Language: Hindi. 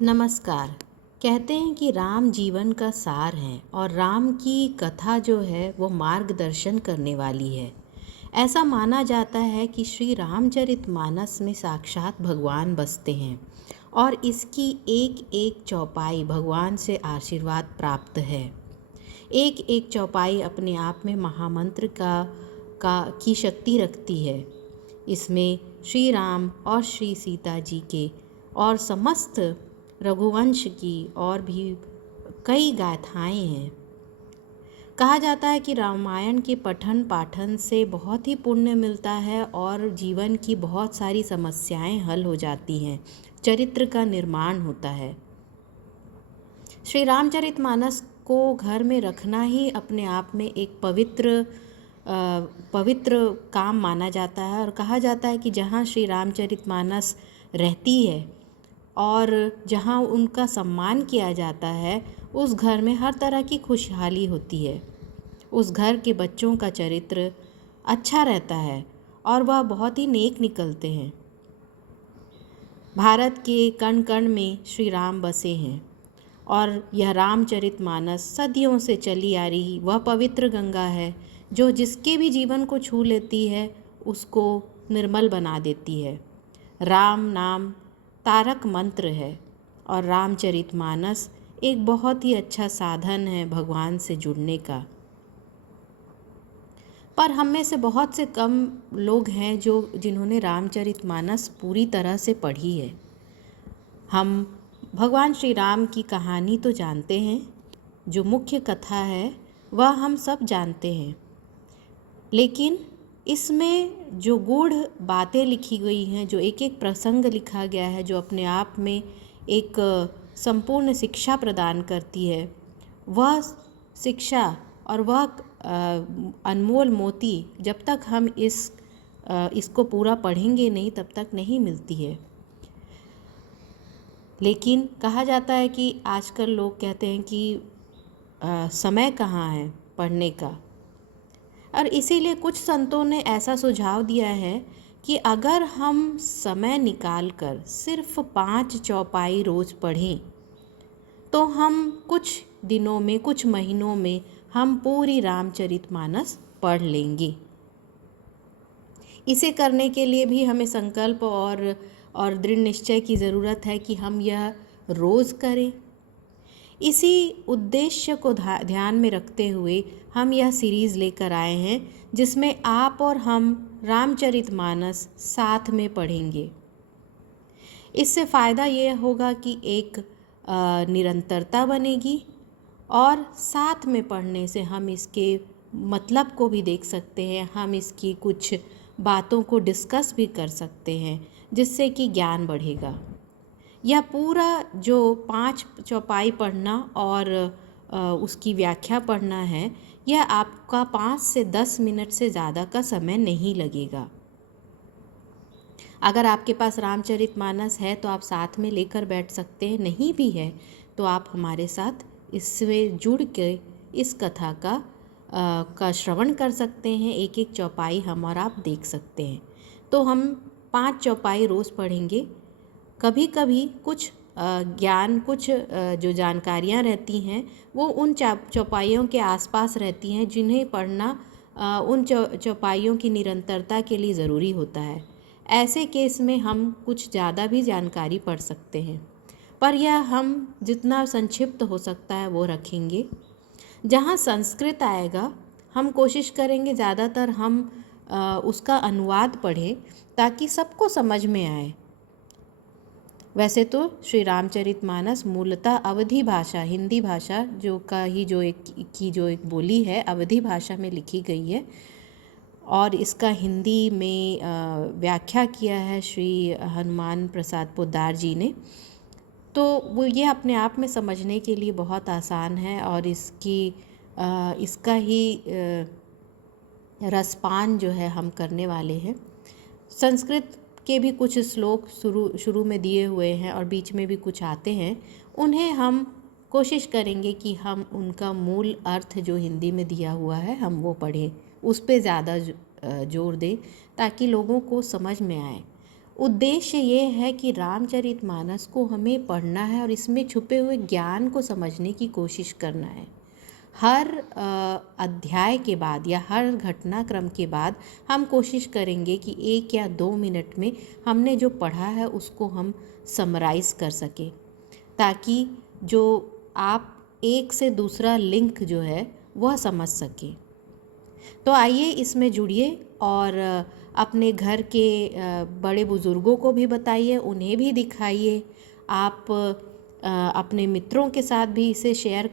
नमस्कार। कहते हैं कि राम जीवन का सार हैं और राम की कथा जो है वो मार्गदर्शन करने वाली है। ऐसा माना जाता है कि श्री रामचरितमानस में साक्षात भगवान बसते हैं और इसकी एक एक चौपाई भगवान से आशीर्वाद प्राप्त है। एक एक चौपाई अपने आप में महामंत्र का की शक्ति रखती है। इसमें श्री राम और श्री सीता जी के और समस्त रघुवंश की और भी कई गाथाएं हैं। कहा जाता है कि रामायण के पठन पाठन से बहुत ही पुण्य मिलता है और जीवन की बहुत सारी समस्याएं हल हो जाती हैं, चरित्र का निर्माण होता है। श्री रामचरितमानस को घर में रखना ही अपने आप में एक पवित्र काम माना जाता है और कहा जाता है कि जहाँ श्री रामचरितमानस रहती है और जहाँ उनका सम्मान किया जाता है, उस घर में हर तरह की खुशहाली होती है। उस घर के बच्चों का चरित्र अच्छा रहता है और वह बहुत ही नेक निकलते हैं। भारत के कण कण में श्री राम बसे हैं और यह रामचरितमानस सदियों से चली आ रही वह पवित्र गंगा है जो जिसके भी जीवन को छू लेती है उसको निर्मल बना देती है। राम नाम तारक मंत्र है और रामचरितमानस एक बहुत ही अच्छा साधन है भगवान से जुड़ने का। पर हम में से बहुत से कम लोग हैं जिन्होंने रामचरितमानस पूरी तरह से पढ़ी है। हम भगवान श्री राम की कहानी तो जानते हैं, जो मुख्य कथा है वह हम सब जानते हैं, लेकिन इसमें जो गूढ़ बातें लिखी गई हैं, जो एक एक प्रसंग लिखा गया है, जो अपने आप में एक संपूर्ण शिक्षा प्रदान करती है, वह शिक्षा और वह अनमोल मोती जब तक हम इसको पूरा पढ़ेंगे नहीं तब तक नहीं मिलती है। लेकिन कहा जाता है कि आजकल लोग कहते हैं कि समय कहाँ है पढ़ने का, और इसीलिए कुछ संतों ने ऐसा सुझाव दिया है कि अगर हम समय निकाल कर सिर्फ 5 चौपाई रोज़ पढ़ें तो हम कुछ दिनों में, कुछ महीनों में हम पूरी रामचरितमानस पढ़ लेंगे। इसे करने के लिए भी हमें संकल्प और दृढ़ निश्चय की ज़रूरत है कि हम यह रोज़ करें। इसी उद्देश्य को ध्यान में रखते हुए हम यह सीरीज़ लेकर आए हैं जिसमें आप और हम रामचरितमानस साथ में पढ़ेंगे। इससे फ़ायदा ये होगा कि एक निरंतरता बनेगी और साथ में पढ़ने से हम इसके मतलब को भी देख सकते हैं, हम इसकी कुछ बातों को डिस्कस भी कर सकते हैं जिससे कि ज्ञान बढ़ेगा। यह पूरा जो 5 चौपाई पढ़ना और उसकी व्याख्या पढ़ना है, यह आपका 5 से 10 मिनट से ज़्यादा का समय नहीं लगेगा। अगर आपके पास रामचरितमानस है तो आप साथ में लेकर बैठ सकते हैं, नहीं भी है तो आप हमारे साथ इसमें जुड़ के इस कथा का श्रवण कर सकते हैं। एक एक चौपाई हम और आप देख सकते हैं। तो हम 5 चौपाई रोज़ पढ़ेंगे। कभी कभी कुछ ज्ञान, कुछ जो जानकारियाँ रहती हैं वो उन चौपाइयों के आसपास रहती हैं जिन्हें पढ़ना उन चौपाइयों की निरंतरता के लिए ज़रूरी होता है। ऐसे केस में हम कुछ ज़्यादा भी जानकारी पढ़ सकते हैं, पर यह हम जितना संक्षिप्त हो सकता है वो रखेंगे। जहाँ संस्कृत आएगा हम कोशिश करेंगे ज़्यादातर हम उसका अनुवाद पढ़ें ताकि सबको समझ में आए। वैसे तो श्री रामचरितमानस मूलतः अवधी भाषा, हिंदी भाषा जो एक बोली है, अवधी भाषा में लिखी गई है और इसका हिंदी में व्याख्या किया है श्री हनुमान प्रसाद पोद्दार जी ने। तो वो ये अपने आप में समझने के लिए बहुत आसान है और इसका ही रसपान जो है हम करने वाले हैं। संस्कृत के भी कुछ श्लोक शुरू में दिए हुए हैं और बीच में भी कुछ आते हैं, उन्हें हम कोशिश करेंगे कि हम उनका मूल अर्थ जो हिंदी में दिया हुआ है हम वो पढ़ें, उस पे ज़्यादा जोर दें ताकि लोगों को समझ में आए। उद्देश्य ये है कि रामचरितमानस को हमें पढ़ना है और इसमें छुपे हुए ज्ञान को समझने की कोशिश करना है। हर अध्याय के बाद या हर घटनाक्रम के बाद हम कोशिश करेंगे कि 1 या 2 मिनट में हमने जो पढ़ा है उसको हम समराइज़ कर सकें, ताकि जो आप एक से दूसरा लिंक जो है वह समझ सकें। तो आइए इसमें जुड़िए और अपने घर के बड़े बुज़ुर्गों को भी बताइए, उन्हें भी दिखाइए। आप अपने मित्रों के साथ भी इसे शेयर